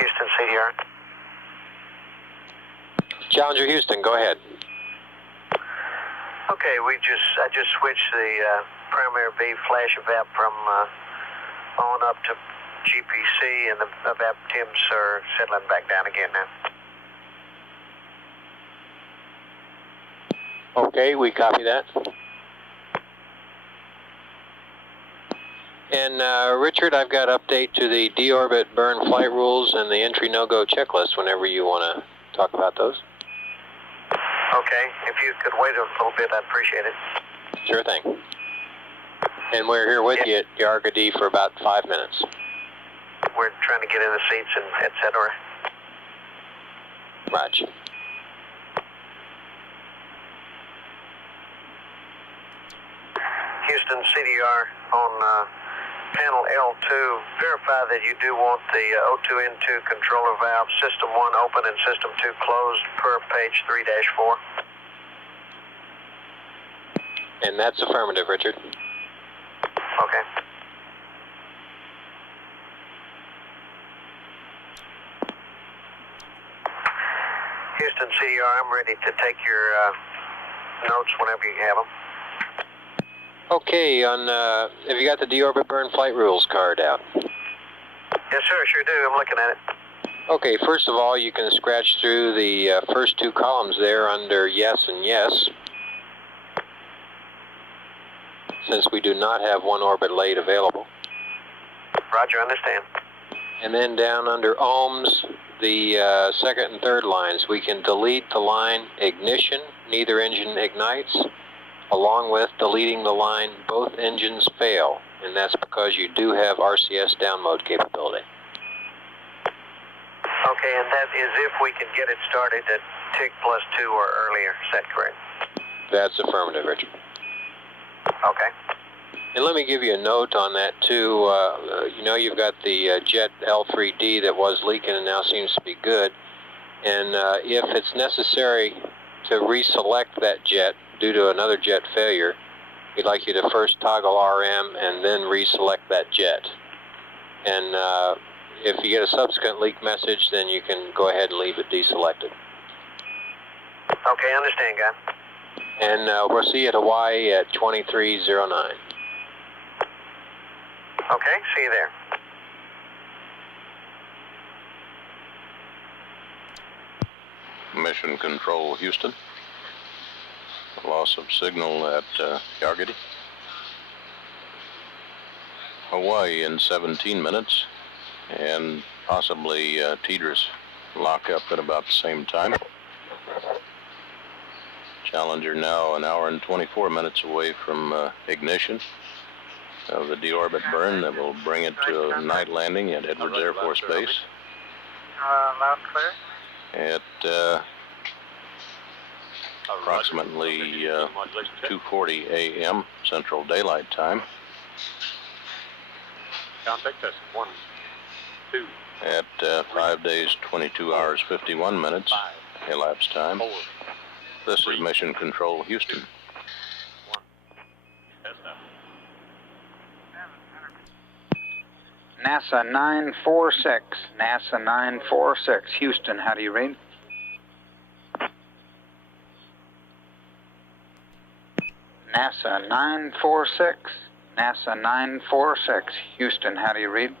Houston, CDR. Challenger Houston, go ahead. Okay, I just switched the primary V flash evap from on up to GPC, and the evap temps are settling back down again now. Okay, we copy that. And Richard, I've got update to the deorbit burn flight rules and the entry no-go checklist whenever you want to talk about those. Okay, if you could wait a little bit, I'd appreciate it. Sure thing. And we're here with you at Yarga D for about 5 minutes. We're trying to get in the seats and et cetera. Roger. Houston, CDR on panel L2. Verify that you do want the O2N2 controller valve, System 1 open and System 2 closed per page 3-4. And that's affirmative, Richard. Okay. Houston, CDR, I'm ready to take your notes whenever you have them. Okay, have you got the deorbit burn flight rules card out? Yes, sir, sure do. I'm looking at it. Okay, first of all, you can scratch through the first two columns there under yes and yes, since we do not have one orbit late available. Roger, understand. And then down under ohms, the second and third lines, we can delete the line ignition, neither engine ignites, along with deleting the line both engines fail, and that's because you do have RCS down mode capability. Okay, and that is if we can get it started at TIG +2 or earlier, is that correct? That's affirmative, Richard. Okay. And let me give you a note on that too. You know, you've got the jet L3D that was leaking and now seems to be good. And if it's necessary to reselect that jet due to another jet failure, we'd like you to first toggle RM and then reselect that jet. And if you get a subsequent leak message, then you can go ahead and leave it deselected. Okay, understand, guy. And we'll see you at Hawaii at 2309. Okay, see you there. Mission Control, Houston. Loss of signal at Yargady. Hawaii in 17 minutes, and possibly Tidris lock up at about the same time. Challenger now an hour and 24 minutes away from ignition of the deorbit burn that will bring it to a night landing at Edwards Air Force Base. Loud clear. At approximately 2:40 a.m. Central Daylight Time. Contact test 1, 2. At 5 days, 22 hours, 51 minutes elapsed time. 4. This is Mission Control, Houston. 1. Test out. NASA 946, NASA 946, Houston, how do you read? NASA 946, NASA 946, Houston, how do you read?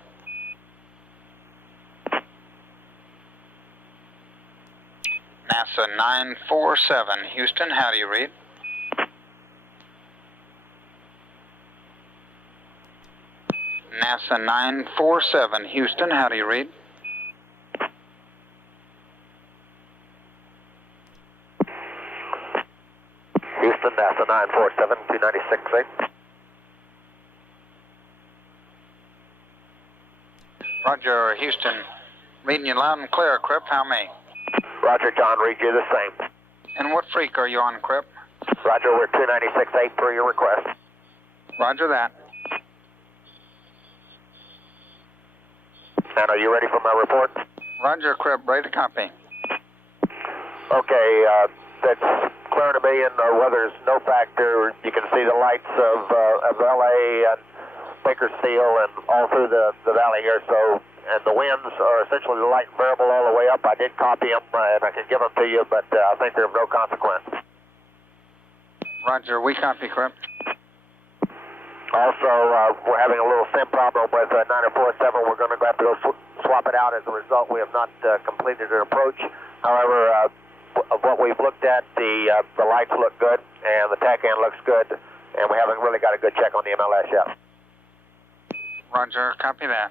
NASA 947, Houston, how do you read? NASA 947, Houston, how do you read? Houston, NASA 947, 296.8. Roger, Houston, reading you loud and clear, Crip, how many? Roger, John, read you the same. And what freak are you on, Crip? Roger, we're 296.8 per your request. Roger that. And are you ready for my report? Roger, Crip, ready to copy. Okay, that's clear to me, and the weather's no factor. You can see the lights of LA and Bakersfield and all through the valley here, so and the winds are essentially light and variable all the way up. I did copy them, and I can give them to you, but I think they're of no consequence. Roger, we copy, correct. Also, we're having a little sim problem with 9047. We're going to have to go swap it out. As a result, we have not completed an approach. However, of what we've looked at, the lights look good, and the TACAN looks good, and we haven't really got a good check on the MLS yet. Roger, copy that.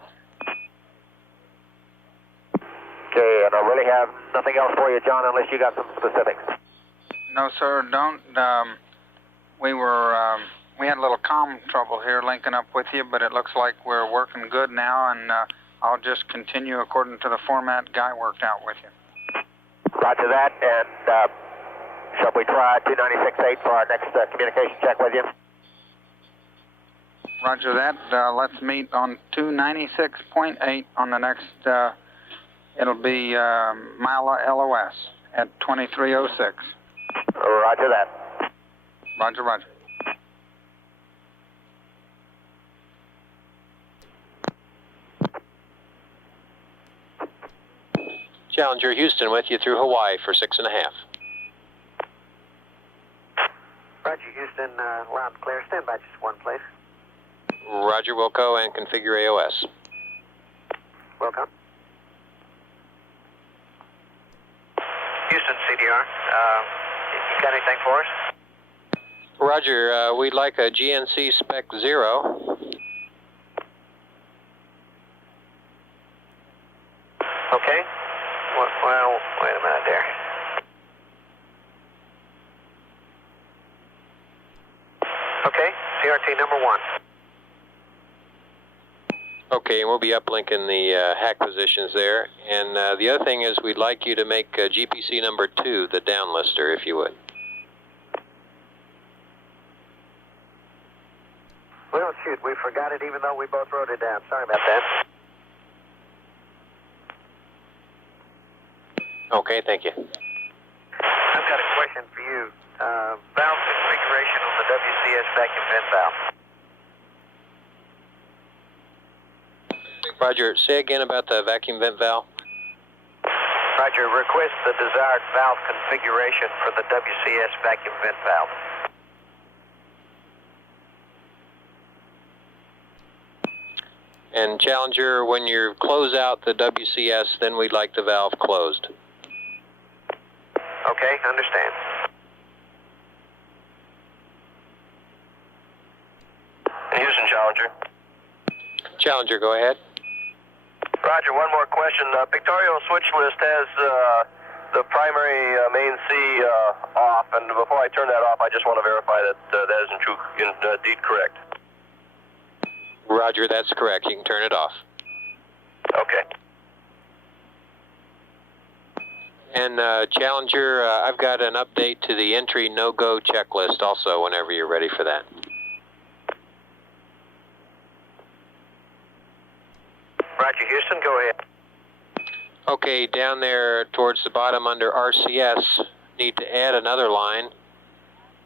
Okay, and I really have nothing else for you, John, unless you got some specifics. No, sir, don't. We had a little comm trouble here linking up with you, but it looks like we're working good now, and I'll just continue according to the format Guy worked out with you. Roger that, and shall we try 296.8 for our next communication check with you? Roger that. Let's meet on 296.8 on the next, it'll be Mila LOS at 2306. Roger that. Roger, roger. Challenger Houston with you through Hawaii for 6.5. Roger, Houston, loud and clear. Stand by just one, please. Roger, Wilco, and configure AOS. Welcome. Houston, CDR. You got anything for us? Roger, we'd like a GNC Spec 0. Okay. Well, wait a minute there. Okay, CRT number 1. Okay, and we'll be uplinking the hack positions there. And the other thing is we'd like you to make GPC number 2 the downlister, if you would. Well, shoot, we forgot it even though we both wrote it down. Sorry about that. Okay, thank you. I've got a question for you. Valve configuration on the WCS vacuum vent valve. Roger, say again about the vacuum vent valve. Roger, request the desired valve configuration for the WCS vacuum vent valve. And Challenger, when you close out the WCS, then we'd like the valve closed. Okay, understand. Houston, Challenger. Challenger, go ahead. Roger, one more question. Pictorial switch list has the primary main C off, and before I turn that off, I just want to verify that that is indeed correct. Roger, that's correct. You can turn it off. Okay. And Challenger, I've got an update to the entry no-go checklist also whenever you're ready for that. Roger, Houston, go ahead. Okay, down there towards the bottom under RCS, need to add another line.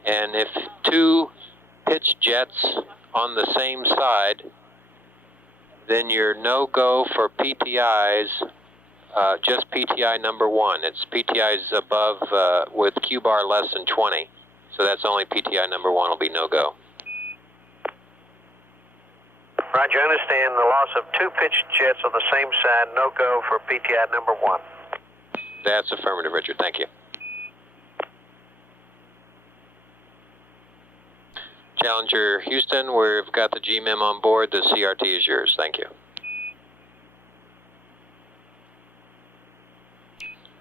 And if 2 pitch jets on the same side, then your no-go for PTIs, just PTI number 1. It's PTIs above with Q bar less than 20. So that's only PTI number 1 will be no-go. Roger, understand the loss of 2 pitch jets on the same side, no-go for PTI number 1. That's affirmative, Richard. Thank you. Challenger Houston, we've got the GMEM on board. The CRT is yours. Thank you.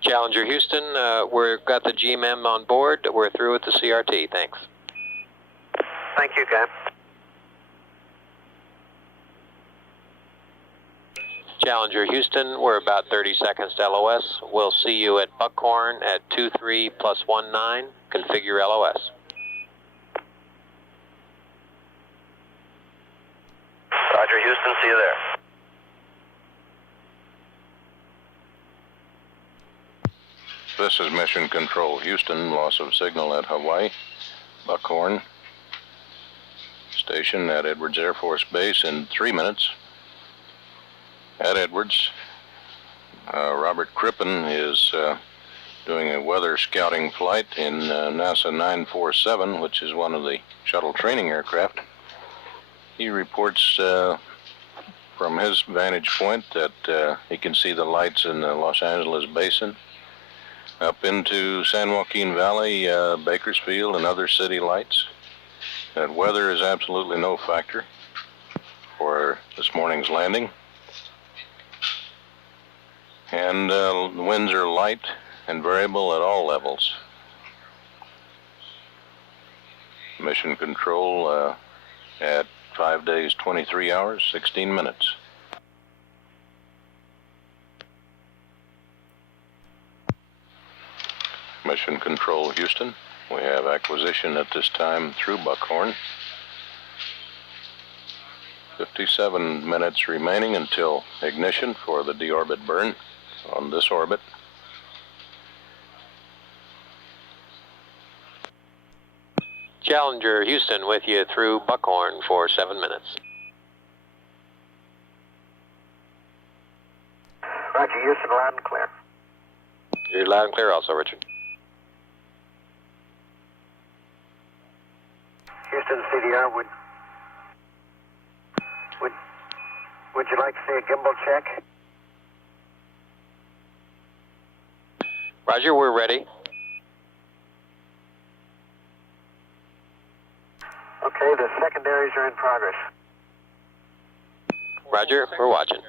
Challenger Houston, we've got the GMEM on board. We're through with the CRT. Thanks. Thank you, Cap. Challenger Houston, we're about 30 seconds to LOS. We'll see you at Buckhorn at 23 + 19. Configure LOS. Roger, Houston, see you there. This is Mission Control. Houston, loss of signal at Hawaii. Buckhorn. Station at Edwards Air Force Base in 3 minutes. at Edwards. Robert Crippen is doing a weather scouting flight in NASA 947, which is one of the shuttle training aircraft. He reports from his vantage point that he can see the lights in the Los Angeles basin, up into San Joaquin Valley, Bakersfield, and other city lights. That weather is absolutely no factor for this morning's landing. And the winds are light and variable at all levels. Mission control at 5 days, 23 hours, 16 minutes. Mission control, Houston. We have acquisition at this time through Buckhorn. 57 minutes remaining until ignition for the deorbit burn on this orbit. Challenger Houston with you through Buckhorn for 7 minutes. Roger, Houston, loud and clear. You're loud and clear also, Richard. Houston, CDR, would you like to see a gimbal check? Roger, we're ready. Okay, the secondaries are in progress. Roger, we're watching.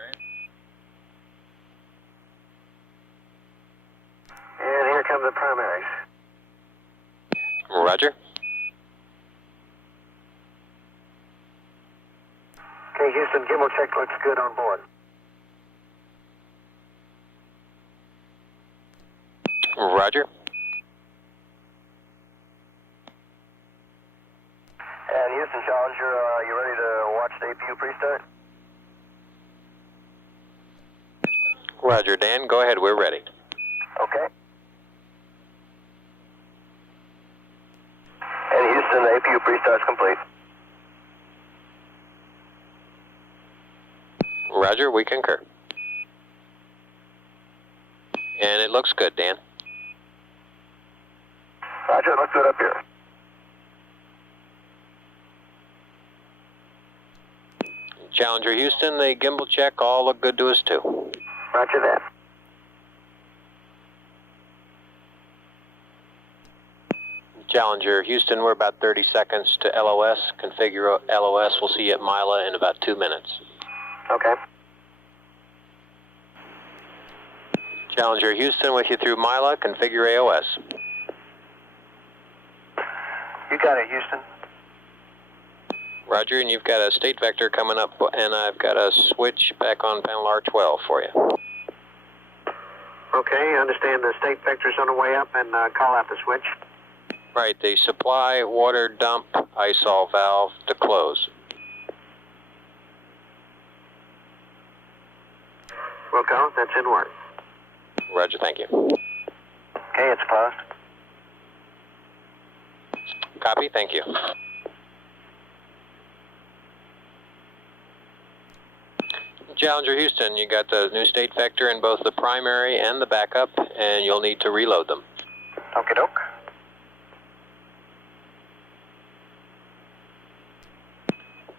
And here come the primaries. Roger. Okay, Houston, gimbal check looks good on board. Roger. And Houston, Challenger, you ready to watch the APU pre-start? Roger, Dan, go ahead, we're ready. Okay. And Houston, the APU pre-start's complete. Roger, we concur. And it looks good, Dan. Roger, it looks good up here. Challenger Houston, the gimbal check all look good to us too. Roger that. Challenger Houston, we're about 30 seconds to LOS. Configure LOS. We'll see you at Mila in about 2 minutes. Okay. Challenger Houston with you through Mila. Configure AOS. You got it, Houston. Roger, and you've got a state vector coming up, and I've got a switch back on panel R12 for you. Okay, understand the state vector's on the way up, and call out the switch. Right, the supply water dump ISOL valve to close. Wilco, that's in work. Roger, thank you. Okay, it's closed. Copy, thank you. Challenger Houston, you got the new state vector in both the primary and the backup, and you'll need to reload them. Okie doke.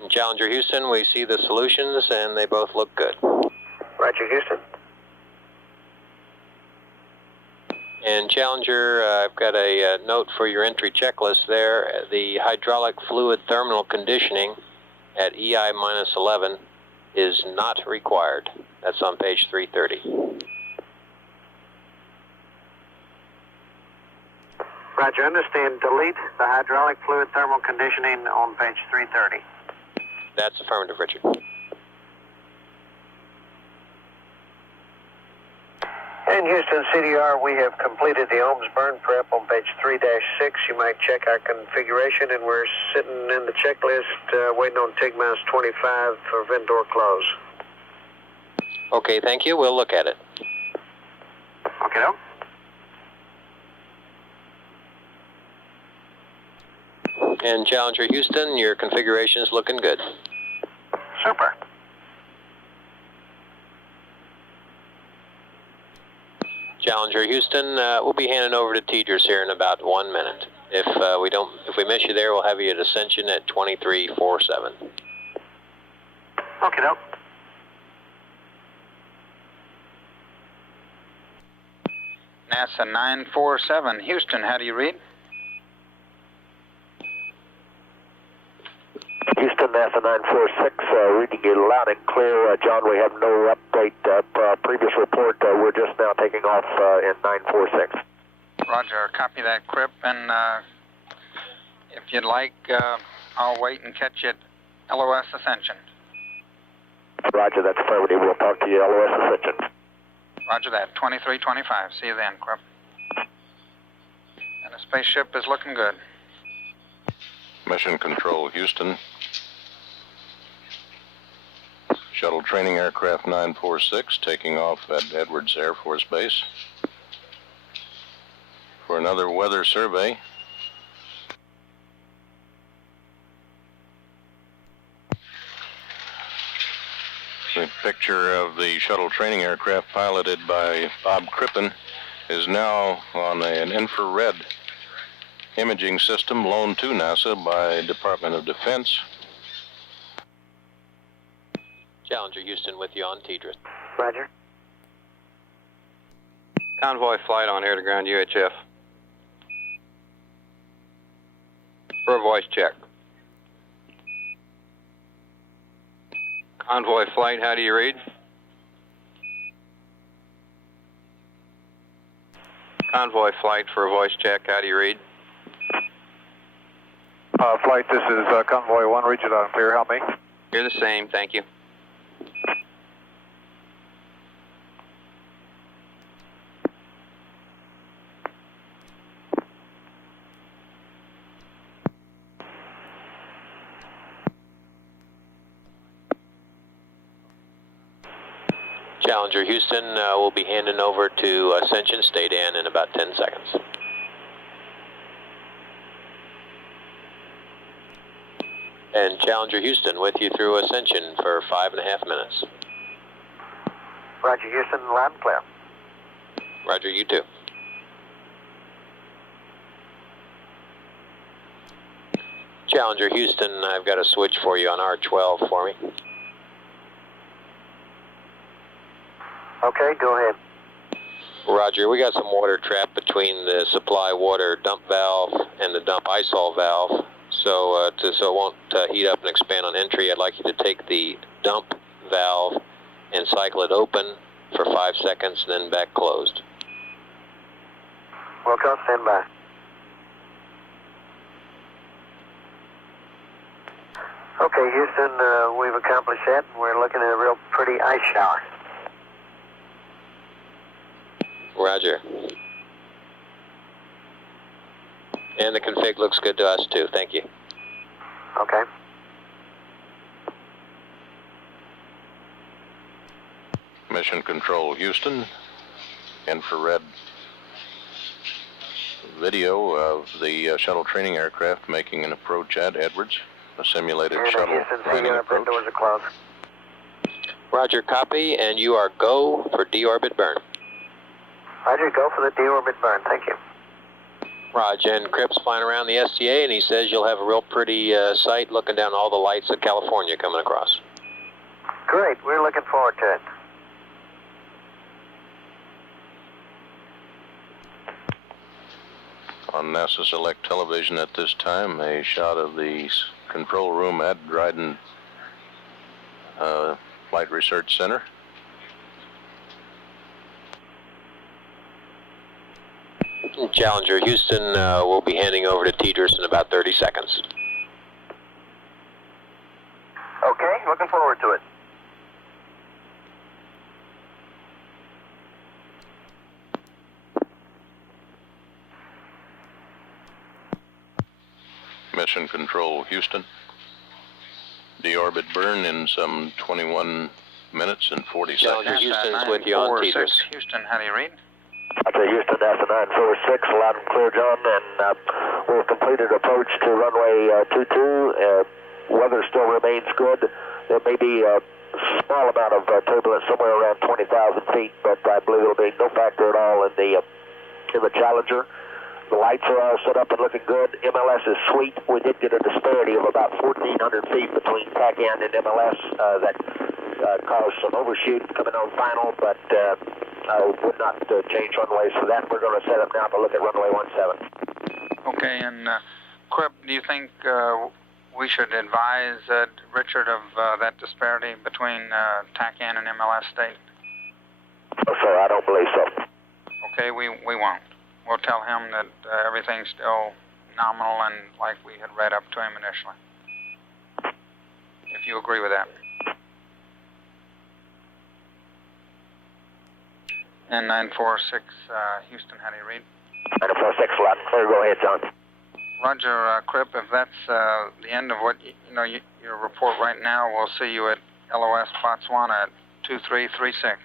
Challenger Houston, we see the solutions, and they both look good. Roger, Houston. And Challenger, I've got a note for your entry checklist there. The hydraulic fluid thermal conditioning at EI-11 is not required. That's on page 330. Roger, understand. Delete the hydraulic fluid thermal conditioning on page 330. That's affirmative, Richard. In Houston CDR, we have completed the ohms burn prep on page 3-6. You might check our configuration, and we're sitting in the checklist waiting on TIG-minus 25 for vent door close. Okay, thank you. We'll look at it. Okay, no? And Challenger Houston, your configuration is looking good. Super. Challenger Houston, we'll be handing over to Teeders here in about 1 minute. If we miss you there, we'll have you at Ascension at 2347. Okay, doke. NASA 947, Houston, how do you read? Houston, NASA 946, reading you loud and clear. John, we have no update. Previous report, we're just now taking off in 946. Roger, copy that, Crip, and if you'd like, I'll wait and catch you at LOS Ascension. Roger, that's affirmative. We'll talk to you at LOS Ascension. Roger that, 2325. See you then, Crip. And the spaceship is looking good. Mission Control, Houston. Shuttle Training Aircraft 946 taking off at Edwards Air Force Base for another weather survey. The picture of the shuttle training aircraft piloted by Bob Crippen is now on an infrared imaging system loaned to NASA by Department of Defense. Challenger Houston with you on Teeders. Roger. Convoy flight on air-to-ground UHF. For a voice check. Convoy flight, how do you read? Convoy flight for a voice check, how do you read? Flight, this is Convoy 1, read you loud and clear, help me. You're the same, thank you. Challenger Houston, we'll be handing over to Ascension. Stay down in about 10 seconds. And Challenger Houston with you through Ascension for 5.5 minutes. Roger, Houston, loud and clear. Roger, you too. Challenger Houston, I've got a switch for you on R12 for me. Okay, go ahead. Roger, we got some water trapped between the supply water dump valve and the dump isol valve. So so it won't heat up and expand on entry, I'd like you to take the dump valve and cycle it open for 5 seconds and then back closed. Welcome, stand by. Okay, Houston, we've accomplished that. We're looking at a real pretty ice shower. Roger. And the config looks good to us too, thank you. Okay. Mission Control, Houston. Infrared video of the shuttle training aircraft making an approach at Edwards. A simulated shuttle Houston, landing approach. doors are closed. Roger, copy, and you are go for deorbit burn. Roger, go for the deorbit burn. Thank you. Roger, and Crip's flying around the STA, and he says you'll have a real pretty sight looking down all the lights of California coming across. Great, we're looking forward to it. On NASA Select Television at this time, a shot of the control room at Dryden Flight Research Center. Challenger Houston, we'll be handing over to Teeders in about 30 seconds. Okay, looking forward to it. Mission Control, Houston. Deorbit burn in some 21 minutes and 40 Challenger seconds. Houston's with you on Teeders. Houston, how do you read? Okay, Houston, NASA 946, loud and clear, John, and we've completed approach to runway 22. Weather still remains good. There may be a small amount of turbulence somewhere around 20,000 feet, but I believe it'll be no factor at all in Challenger. The lights are all set up and looking good. MLS is sweet. We did get a disparity of about 1,400 feet between TACAN and MLS that caused some overshoot coming on final, but would not change runways for that. We're going to set up now to look at runway 17. Okay, and Quip, do you think we should advise Richard of that disparity between TACAN and MLS state? Oh, sir, I don't believe so. Okay, we won't. We'll tell him that everything's still nominal and like we had read up to him initially. If you agree with that. And 946, Houston, how do you read? 946, loud and clear. Go ahead, John. Roger, Crip, if that's the end of what, your report right now, we'll see you at LOS Botswana at 2336.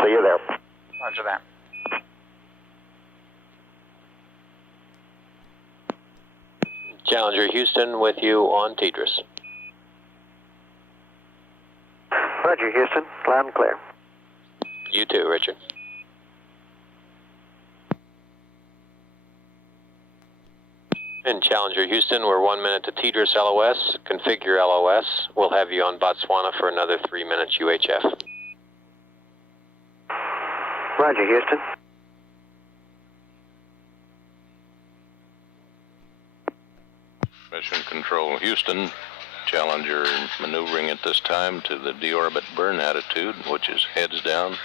See you there. Roger that. Challenger Houston with you on TDRS. Roger, Houston. Loud and clear. You too, Richard. And Challenger Houston, we're 1 minute to TDRS LOS. Configure LOS. We'll have you on Botswana for another 3 minutes UHF. Roger, Houston. Mission Control Houston, Challenger maneuvering at this time to the deorbit burn attitude, which is heads down,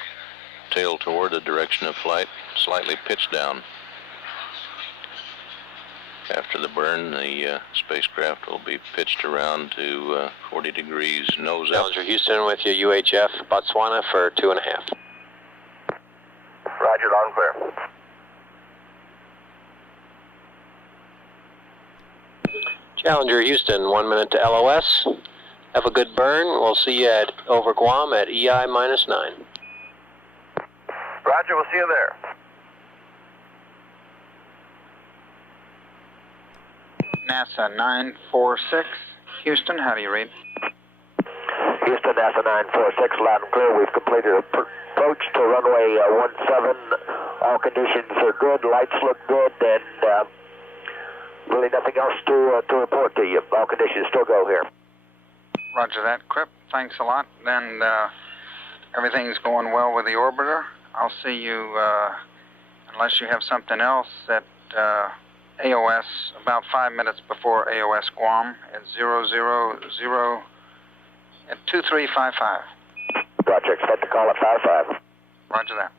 tail toward the direction of flight, slightly pitched down. After the burn, the spacecraft will be pitched around to 40 degrees nose up. Challenger Houston with you UHF, Botswana for 2.5. Roger, loud and clear. Challenger Houston, 1 minute to LOS. Have a good burn. We'll see you at over Guam at EI -9. Roger, we'll see you there. NASA 946, Houston, how do you read? Houston, NASA 946, loud and clear. We've completed approach to runway 17. All conditions are good. Lights look good, and really nothing else to report to you. All conditions still go here. Roger that, Crip. Thanks a lot. Then everything's going well with the orbiter. I'll see you, unless you have something else, at AOS about 5 minutes before AOS Guam at 000 at 2355. Roger, expect to call at 55. Roger that.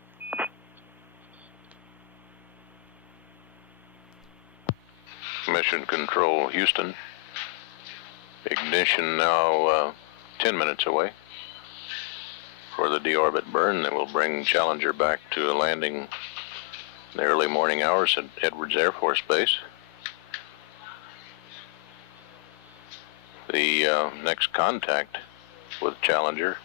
Mission Control Houston, ignition now 10 minutes away for the deorbit burn that will bring Challenger back to a landing in the early morning hours at Edwards Air Force Base. The next contact with Challenger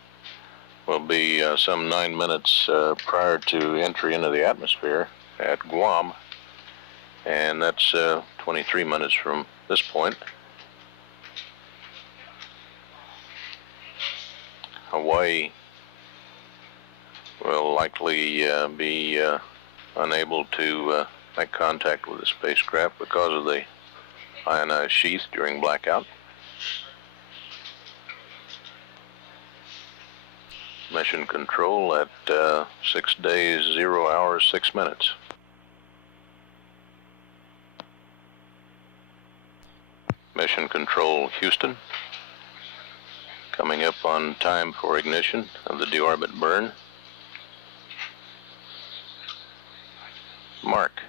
will be some 9 minutes prior to entry into the atmosphere at Guam, and that's 23 minutes from this point. Hawaii will likely be unable to make contact with the spacecraft because of the ionized sheath during blackout. Mission Control at 6 days, 0 hours, 6 minutes. Mission Control Houston, coming up on time for ignition of the deorbit burn. Mark,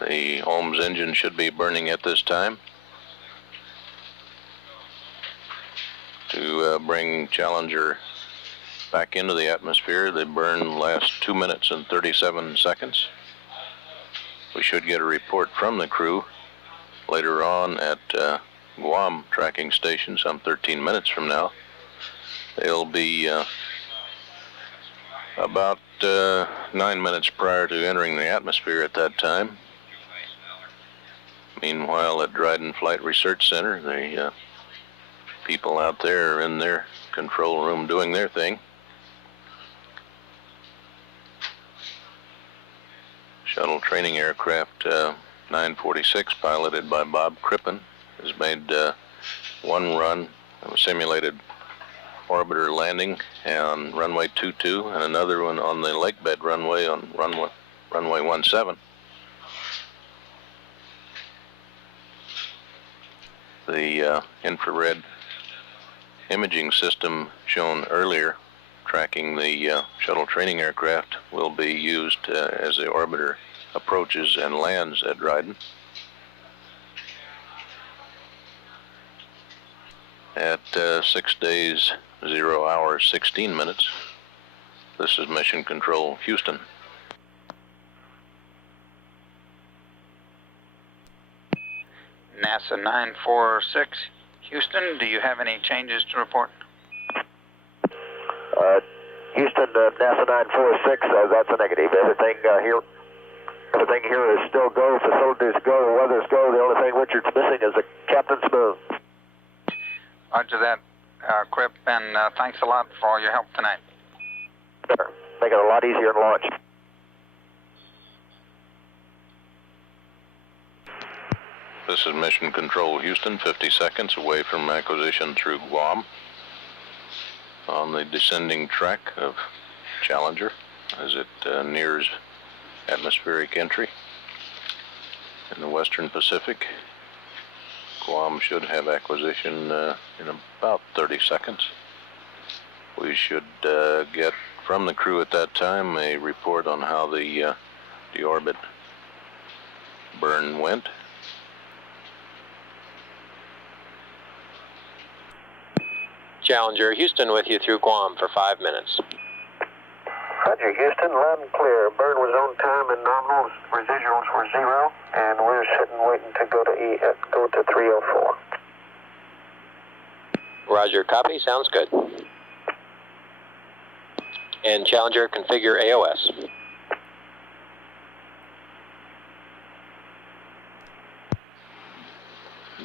the Holmes engine should be burning at this time to bring Challenger back into the atmosphere. The burn lasts 2 minutes and 37 seconds. We should get a report from the crew later on at Guam tracking station some 13 minutes from now. They'll be about 9 minutes prior to entering the atmosphere at that time. Meanwhile, at Dryden Flight Research Center, the people out there are in their control room doing their thing. Shuttle training aircraft 946, piloted by Bob Crippen, has made one run of a simulated orbiter landing on runway 22 and another one on the lakebed runway on runway 17. The infrared imaging system shown earlier tracking the shuttle training aircraft will be used as the orbiter approaches and lands at Dryden. At 6 days, 0 hours, 16 minutes, this is Mission Control Houston. NASA 946, Houston, do you have any changes to report? Houston, NASA 946, that's a negative. Everything here is still go, facilities go, weather's go. The only thing Richard's missing is the captain's moon. Roger that, Crip, and thanks a lot for all your help tonight. Sure. Make it a lot easier to launch. This is Mission Control Houston, 50 seconds away from acquisition through Guam, on the descending track of Challenger as it nears atmospheric entry in the Western Pacific. Guam should have acquisition in about 30 seconds. We should get from the crew at that time a report on how the deorbit burn went. Challenger, Houston with you through Guam for 5 minutes. Roger, Houston, loud and clear. Burn was on time and nominal. Residuals were 0, and we're sitting waiting to go to 304. Roger, copy. Sounds good. And Challenger, configure AOS.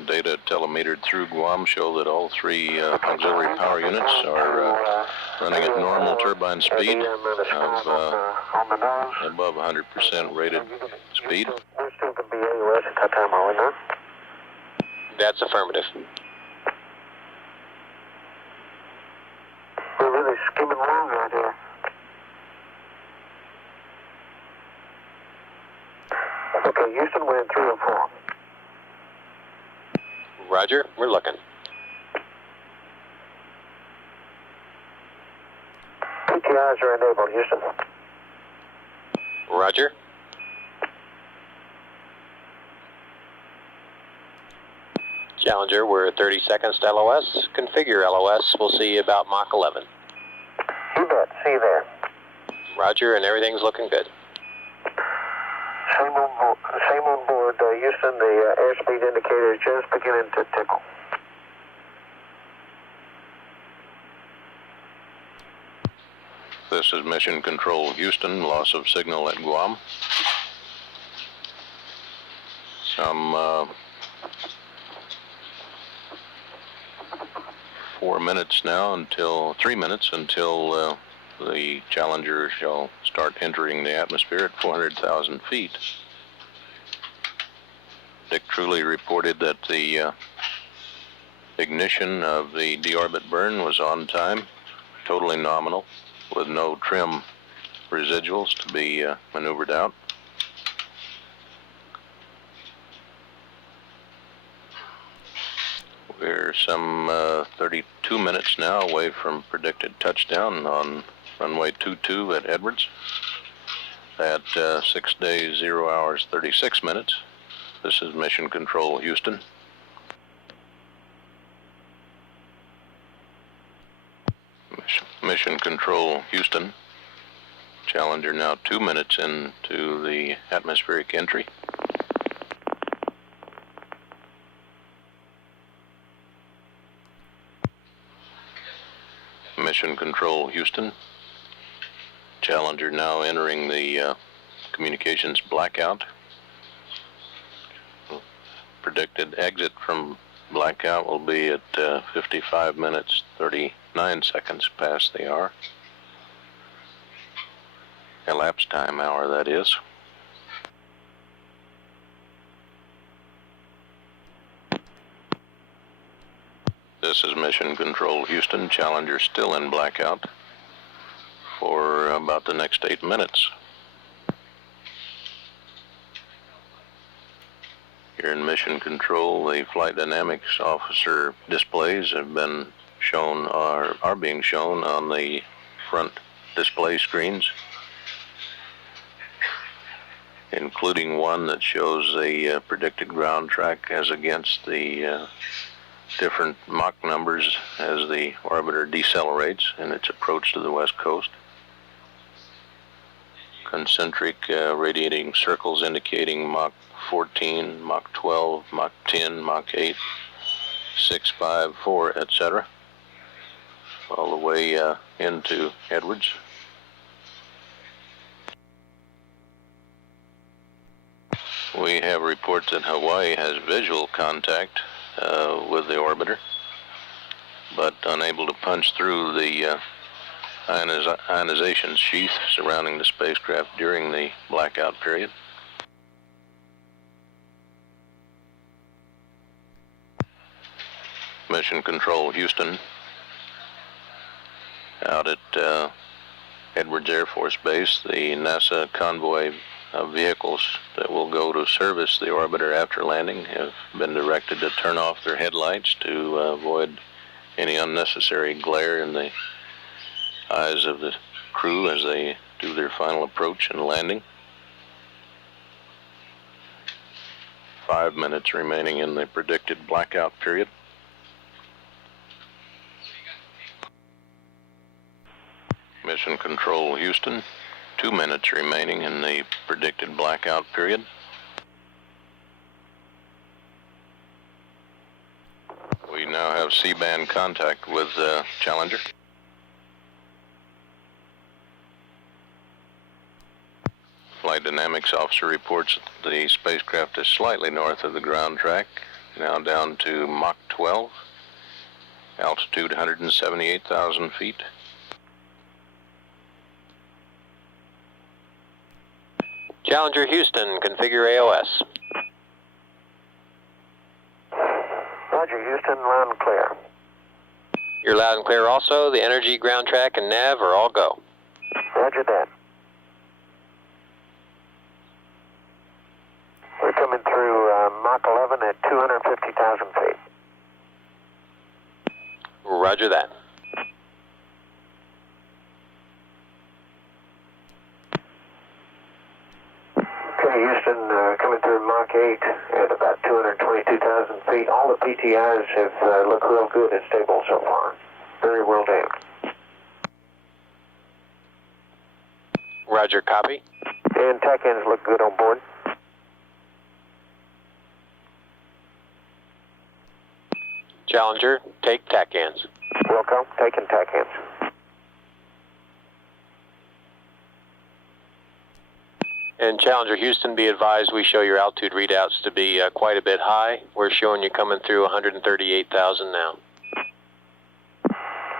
Data telemetered through Guam show that all 3 auxiliary power units are running at normal turbine speed of above 100% rated speed. We still can be AOS at that time, are we not? That's affirmative. We're really skimming along right here. Okay, Houston, we're in 304. Roger, we're looking. PTIs are enabled, Houston. Roger. Challenger, we're 30 seconds to LOS. Configure LOS. We'll see you about Mach 11. You bet. See you there. Roger, and everything's looking good. Same on board, Houston. The airspeed indicator is just beginning to tickle. This is Mission Control Houston, loss of signal at Guam. Some 4 minutes now until 3 minutes until the Challenger shall start entering the atmosphere at 400,000 feet. Dick Truly reported that the ignition of the deorbit burn was on time, totally nominal, with no trim residuals to be maneuvered out. We're some 32 minutes now away from predicted touchdown on runway 22 at Edwards at 6 days, 0 hours, 36 minutes. This is Mission Control Houston. Mission Control Houston. Challenger now 2 minutes into the atmospheric entry. Mission Control Houston. Challenger now entering the communications blackout. Predicted exit from blackout will be at 55 minutes 39 seconds past the hour. Elapsed time hour, that is. This is Mission Control Houston. Challenger still in blackout for about the next 8 minutes. Here in Mission Control, the flight dynamics officer displays have been shown, are being shown on the front display screens, including one that shows the predicted ground track as against the different Mach numbers as the orbiter decelerates in its approach to the west coast. Concentric radiating circles indicating Mach 14, Mach 12, Mach 10, Mach 8, 6, 5, 4, etc. all the way into Edwards. We have reports that Hawaii has visual contact with the orbiter, but unable to punch through the ionization sheath surrounding the spacecraft during the blackout period. Mission Control Houston, out at Edwards Air Force Base, the NASA convoy of vehicles that will go to service the orbiter after landing have been directed to turn off their headlights to avoid any unnecessary glare in the eyes of the crew as they do their final approach and landing. 5 minutes remaining in the predicted blackout period. Mission Control Houston, 2 minutes remaining in the predicted blackout period. We now have C-band contact with Challenger. Flight Dynamics Officer reports that the spacecraft is slightly north of the ground track, now down to Mach 12, altitude 178,000 feet. Challenger Houston, configure AOS. Roger, Houston, loud and clear. You're loud and clear also. The energy, ground track, and nav are all go. Roger that. We're coming through Mach 11 at 250,000 feet. Roger that. Okay, Houston, coming through Mach 8 at about 222,000 feet. All the PTIs have looked real good and stable so far. Very well damped. Roger, copy. And tack ends look good on board. Challenger, take tack ends. Wilco, taking tack ends. And Challenger Houston, be advised we show your altitude readouts to be quite a bit high. We're showing you coming through 138,000 now.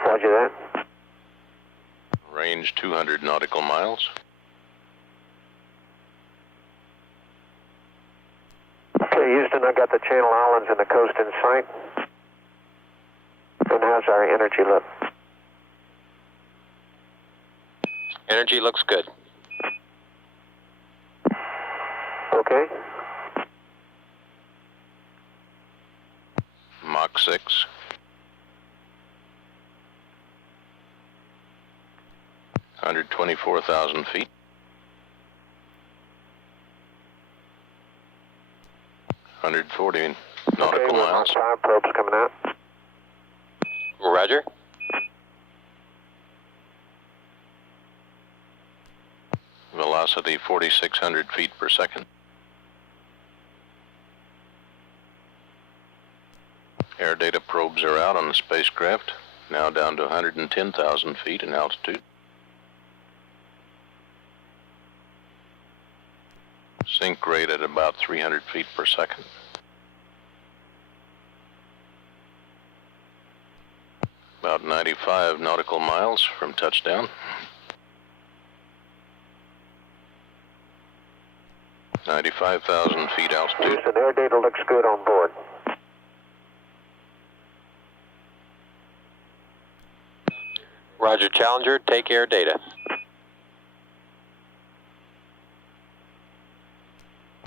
Roger that. Range 200 nautical miles. Okay, Houston, I got the Channel Islands and the coast in sight. And how's our energy look? Energy looks good. Okay. Mach 6. Under 24,000 feet. 140 nautical miles. Okay, 5 probes coming out. Roger. Velocity 4,600 feet per second. Air data probes are out on the spacecraft, now down to 110,000 feet in altitude. Sync rate at about 300 feet per second. About 95 nautical miles from touchdown. 95,000 feet altitude. Houston, air data looks good on board. Roger, Challenger, take air data.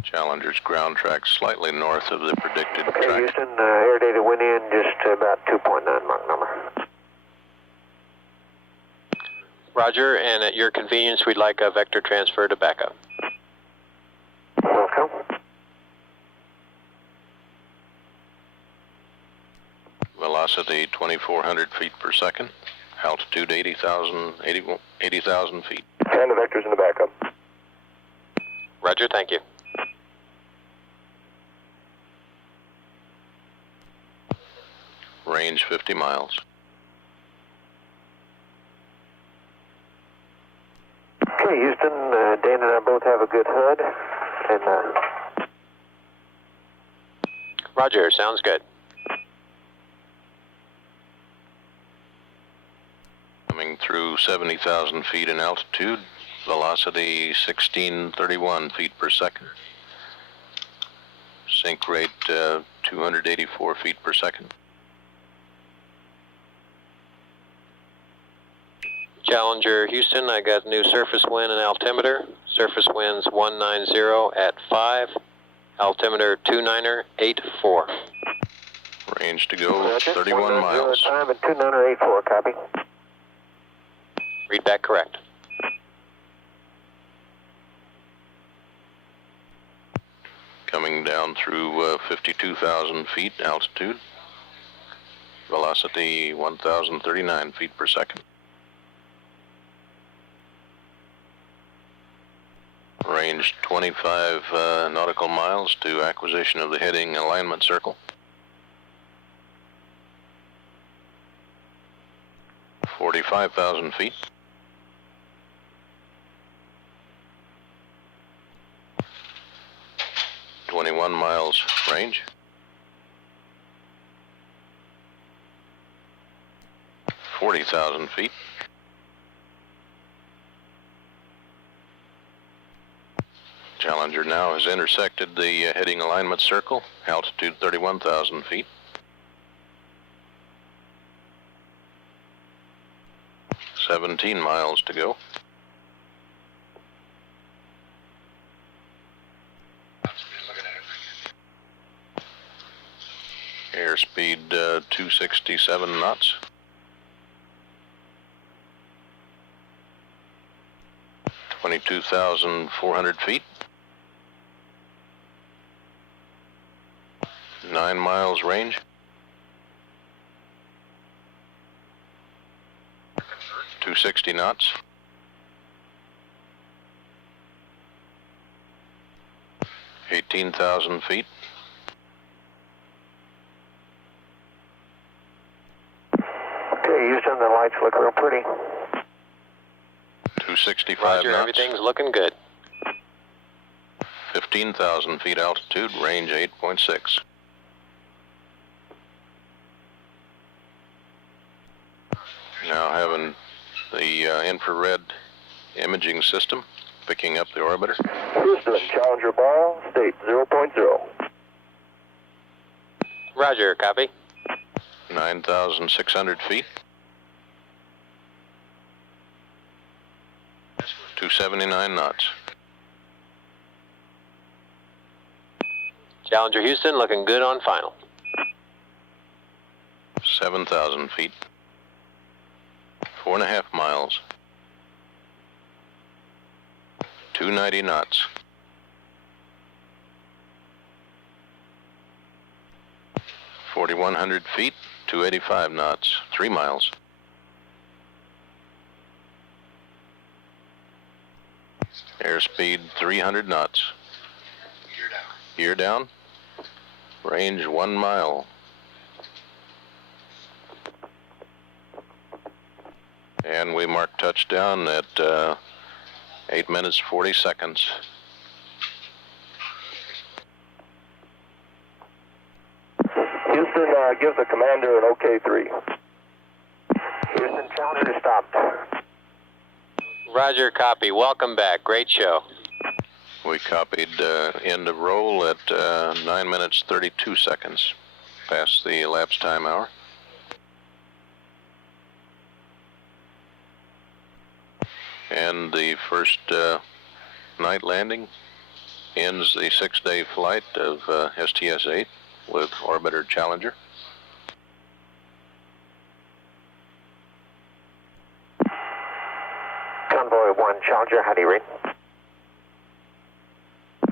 Challenger's ground track slightly north of the predicted Okay, track. Houston, air data went in just about 2.9 Mach number. Roger, and at your convenience, we'd like a vector transfer to backup. Welcome. Velocity 2,400 feet per second. Altitude 80,000 feet. And the vector's in the backup. Roger, thank you. Range 50 miles. Okay, Houston, Dan and I both have a good HUD, and Roger, sounds good. Coming through 70,000 feet in altitude. Velocity 1631 feet per second. Sync rate 284 feet per second. Challenger, Houston, I got new surface wind and altimeter. Surface winds 190 at 5, altimeter 2984. Range to go 31 miles. Time and 2984, copy. Read back correct. Coming down through 52,000 feet altitude. Velocity 1,039 feet per second. Range 25 nautical miles to acquisition of the heading alignment circle. 45,000 feet. .21 miles range. 40,000 feet. Challenger now has intersected the heading alignment circle, altitude 31,000 feet. .17 miles to go. Airspeed 267 knots. 22,400 feet. 9 miles range. 260 knots. $18,000 feet. Okay, Houston, the lights look real pretty. 265 Roger, knots. everything's looking good. 15,000 feet altitude, range 8.6. Now having the infrared imaging system picking up the orbiter. Houston, Challenger ball, state 0.0. Roger, copy. 9,600 feet. 279 knots. Challenger, Houston, looking good on final. 7,000 feet. 4.5 miles. 290 knots. 4,100 feet, 285 knots, 3 miles. Airspeed 300 knots. Gear down. Range 1 mile. And we mark touchdown at 8 minutes 40 seconds. Houston, give the commander an OK3. Houston, Challenger stopped. Roger, copy. Welcome back. Great show. We copied end of roll at 9 minutes 32 seconds, past the elapsed time hour. And the first night landing ends the 6-day flight of STS-8 with Orbiter Challenger. Convoy 1, Challenger, how do you read?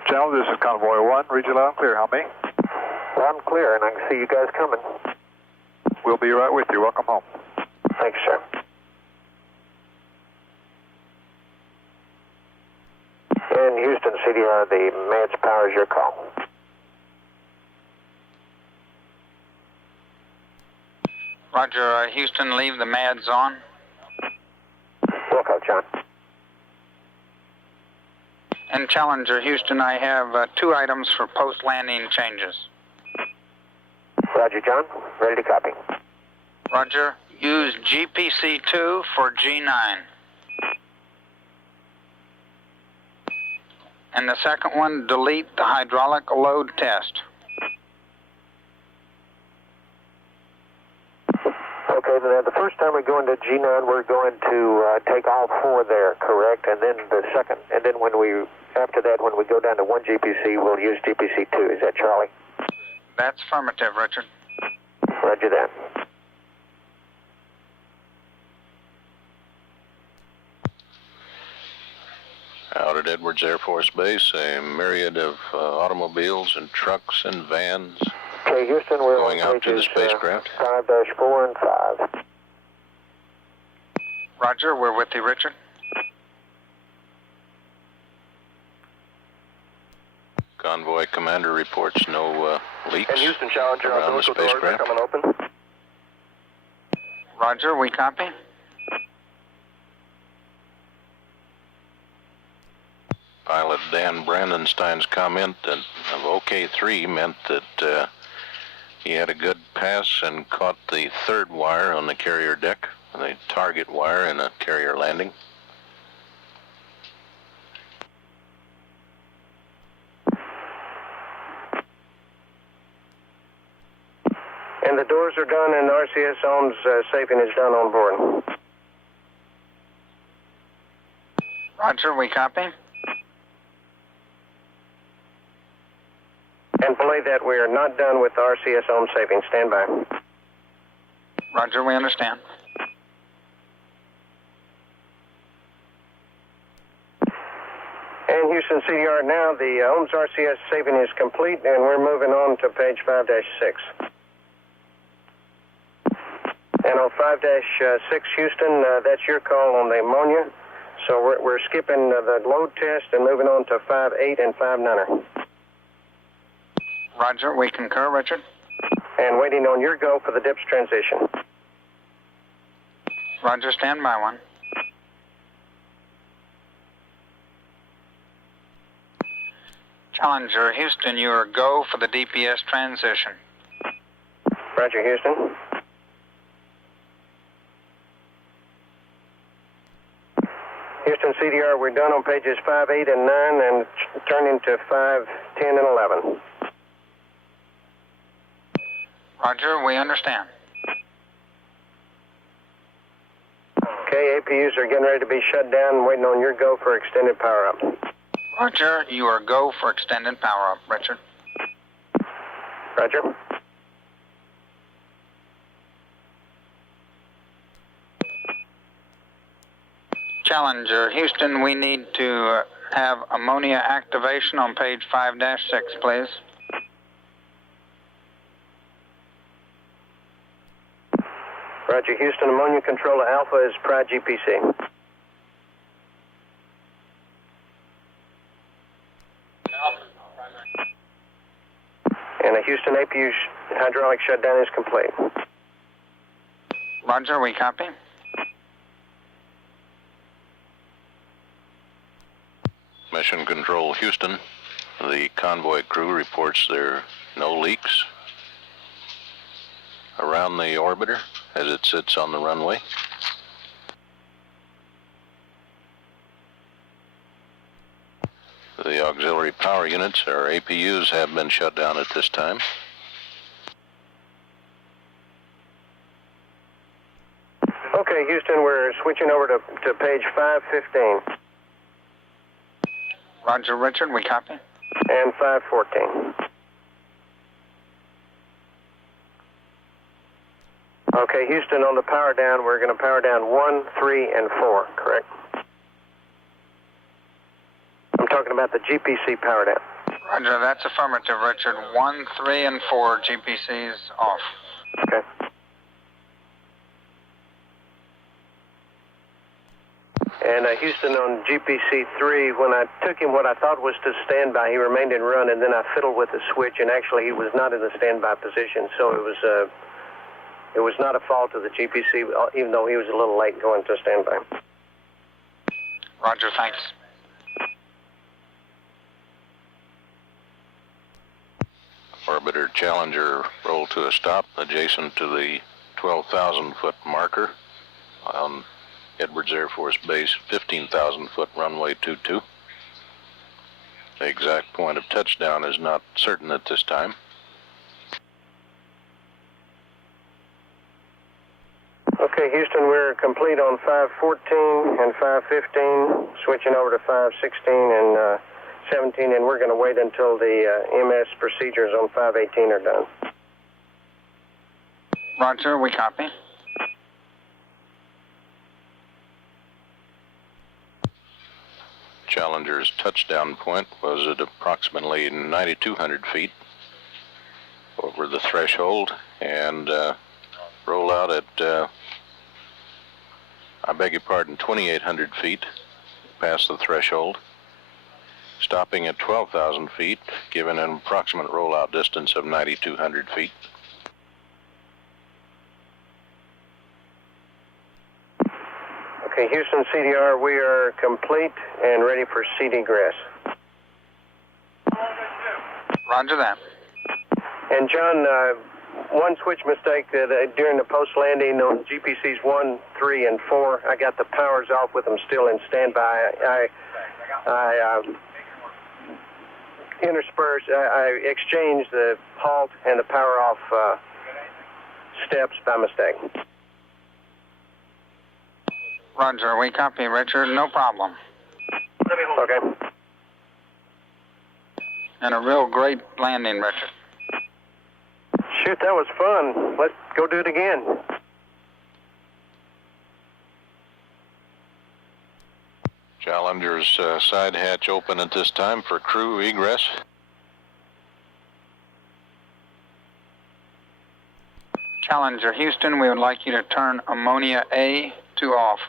Challenger, this is Convoy 1. Read you loud and clear. How me? Loud and clear, and I can see you guys coming. We'll be right with you. Welcome home. Thanks, sir. And Houston, CDR, the MADS power is your call. Roger, Houston, leave the MADS on. Welcome, John. And Challenger, Houston, I have 2 items for post-landing changes. Roger, John. Ready to copy. Roger, use GPC-2 for G9. And the second one, delete the hydraulic load test. Okay, the first time we go into G9, we're going to take all 4 there, correct? And then the second, and then after that, when we go down to 1 GPC, we'll use GPC-2. Is that Charlie? That's affirmative, Richard. Roger that. Out at Edwards Air Force Base, a myriad of automobiles and trucks and vans Okay, Houston, we're going on out to the pages, spacecraft. 5-4 and 5. Roger, we're with you, Richard. Convoy commander reports no leaks And Houston, Challenger, around the spacecraft. coming open. Roger, we copy. Pilot Dan Brandenstein's comment that of OK3 meant that he had a good pass and caught the 3rd wire on the carrier deck, the target wire in a carrier landing. And the doors are done and RCS Ohms safing is done on board. Roger, we copy. And belay that we are not done with RCS Ohms safing. Stand by. Roger, we understand. And Houston CDR, now the Ohms RCS saving is complete, and we're moving on to page 5-6. And on 5-6, Houston, that's your call on the ammonia. So we're skipping the load test and moving on to 5-8 and 5-9. Roger, we concur, Richard. And waiting on your go for the DIPS transition. Roger, stand by 1. Challenger, Houston, you are go for the DPS transition. Roger, Houston. Houston CDR, we're done on pages 5, 8, and 9, and turning to 5, 10, and 11. Roger, we understand. Okay, APUs are getting ready to be shut down, waiting on your go for extended power up. Roger, you are go for extended power up, Richard. Roger. Challenger, Houston, we need to have ammonia activation on page 5-6, please. Roger, Houston, ammonia controller alpha is Pri-GPC. And the Houston APU hydraulic shutdown is complete. Roger, we copy. Mission Control Houston, the convoy crew reports there are no leaks around the orbiter as it sits on the runway. The auxiliary power units, or APUs, have been shut down at this time. Okay, Houston, we're switching over to page 515. Roger, Richard, we copy. And 514. Okay, Houston, on the power down, we're going to power down 1, 3, and 4, correct? I'm talking about the GPC power down. Roger, that's affirmative, Richard. 1, 3, and 4 GPCs off. Okay. And Houston, on GPC 3, when I took him what I thought was to standby, he remained in run, and then I fiddled with the switch, and actually he was not in the standby position, so it was not a fault of the GPC, even though he was a little late going to standby. Roger, thanks. Orbiter Challenger rolled to a stop adjacent to the 12,000-foot marker on Edwards Air Force Base, 15,000-foot runway 22. The exact point of touchdown is not certain at this time. Okay, Houston, we're complete on 514 and 515, switching over to 516 and 17, and we're going to wait until the MS procedures on 518 are done. Roger, we copy. Challenger's touchdown point was at approximately 9,200 feet over the threshold, and roll out at, 2,800 feet past the threshold, stopping at 12,000 feet, giving an approximate rollout distance of 9,200 feet. Okay, Houston CDR, we are complete and ready for seat egress. Roger that. And John, one switch mistake that during the post-landing on GPCs 1, 3, and 4, I got the powers off with them still in standby. I interspersed, I exchanged the halt and the power off steps by mistake. Roger, we copy, Richard. No problem. Okay. And a real great landing, Richard. Shoot, that was fun. Let's go do it again. Challenger's side hatch open at this time for crew egress. Challenger Houston, we would like you to turn ammonia A to off.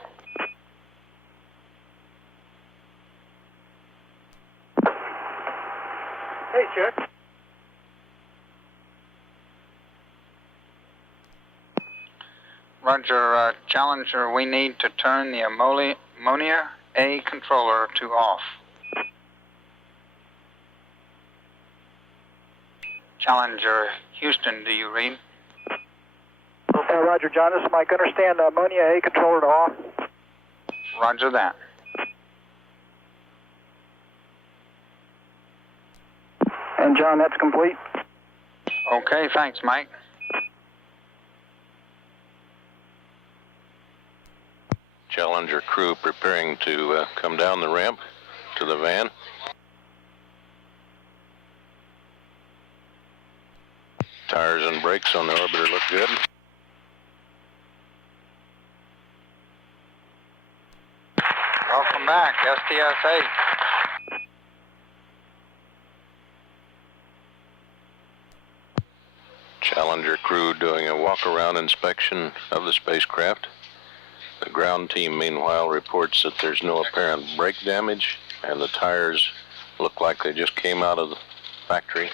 Hey, check. Roger, Challenger, we need to turn the ammonia A controller to off. Challenger Houston, do you read? Roger, John, this is Mike. Understand ammonia A controller to off. Roger that. And John, that's complete. Okay, thanks, Mike. Challenger crew preparing to come down the ramp to the van. Tires and brakes on the orbiter look good. Welcome back, STS-8. Challenger crew doing a walk-around inspection of the spacecraft. The ground team, meanwhile, reports that there's no apparent brake damage, and the tires look like they just came out of the factory.